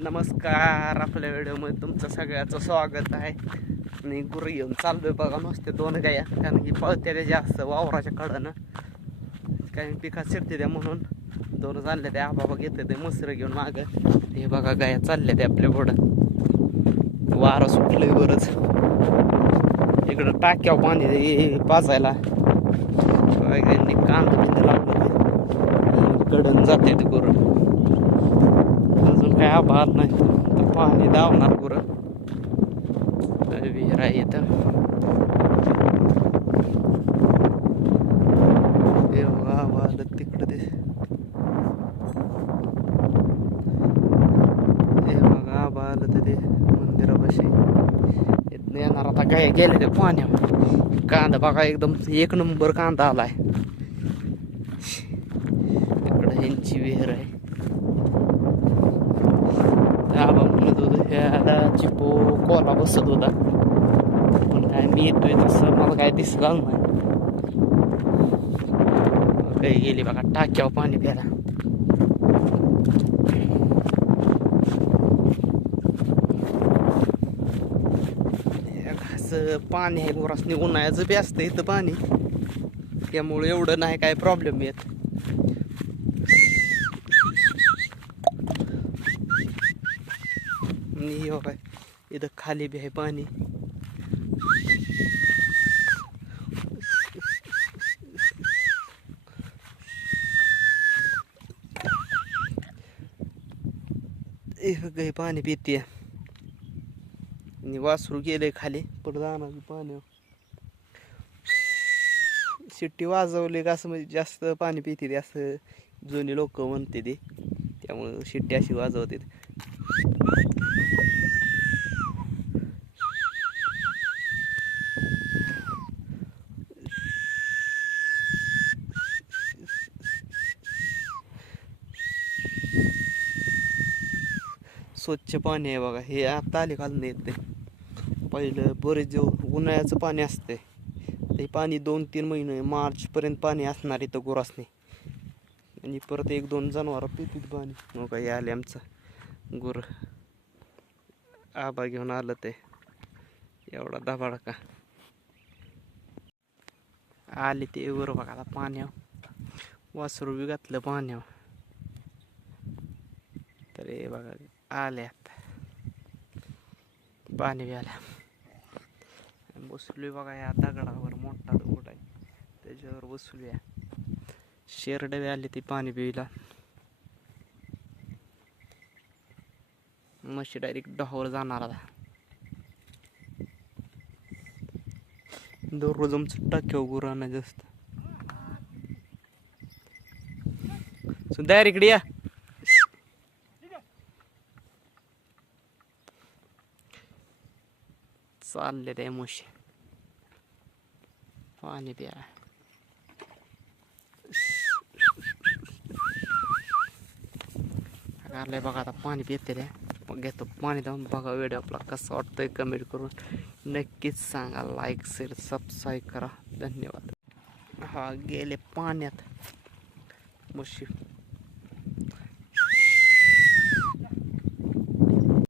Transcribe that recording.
नमस्कार आपल्या व्हिडिओमध्ये तुमचं सगळ्याचं स्वागत आहे. आणि गुरु घेऊन चाललोय बघा मस्त दोन गाया. कारण की पळत्या त्या जास्त वावराच्या कडनं. काही पिकात शिरते त्या म्हणून. दोन चालल्या त्या आबाबा घेते ते मसरं घेऊन माग. हे बघा गाया चालल्या त्या आपल्या पुढं. वारं सुटलंय बरंच. इकडं टाक्यावर पाणी पाजायला. कांदा बिंदा लावलं कडून जाते ते गुरु. काय आभार नाही तर पाणी धावणार पुरं विहिरा येतं हे बघा आभार तिकडं ते हे बघा आभार ते मंदिरापाशी इथनं येणार आता काय गेले ते पाण्यावर कांदा बघा एकदम एक नंबर कांदा आलाय इकडं ह्यांची विहीर आहे आबा म्हणत होतो ह्याला चिपो कोला बसत होता. पण काय मी येतोय तसं मला काय दिसलं नाही. काही गेली बघा टाक्यावर पाणी प्यायला. पाणी आहे गोरासने उन्हाळ्याचं बी असतं इथं पाणी. त्यामुळे एवढं नाही काय प्रॉब्लेम येत. आणि हो काय इथं खाली बी आहे पाणी. ए पाणी पिते. आणि वासरू गेले खाली पण जाणार पाणी. शिट्टी वाजवली का असं म्हणजे जास्त पाणी पिते ते असं जुनी लोक म्हणते ते. त्यामुळं शिट्टी अशी वाजवते. स्वच्छ पाणी आहे बघा. हे आता आले घालून येते पहिलं बरेच जे उन्हाळ्याचं पाणी असते ते पाणी दोन तीन महिने मार्चपर्यंत पाणी असणार इथं गुरासने. आणि परत एक दोन जनावरं पितील पाणी. मग काही आले आमचं गुर. आबा घेऊन आलं ते. एवढा दबाडका आले ते वर बघा आता पाण्यावर वासरू बी घातलं पाण्यावर तर हे बघा. आल्यात पाणी बी आल्या बसलोय बघा या दगडावर मोठा दगड आहे त्याच्यावर बसलूया शेरडे बी आले ती पाणी पिला म्हशी डायरेक्ट डहावर जाणार आता दररोज आमचं टाक्यावर गुरांना जास्त डायरेक्ट या चालले ते म्हशी पाणी प्या आलंय बघा आता पाणी पिते रे मग घेतो पाणी जाऊन बघा व्हिडिओ आपला कसा वाटतोय कमेंट करून नक्कीच सांगा लाईक शेअर सबस्क्राईब करा धन्यवाद हा गेले पाण्यात म्हशी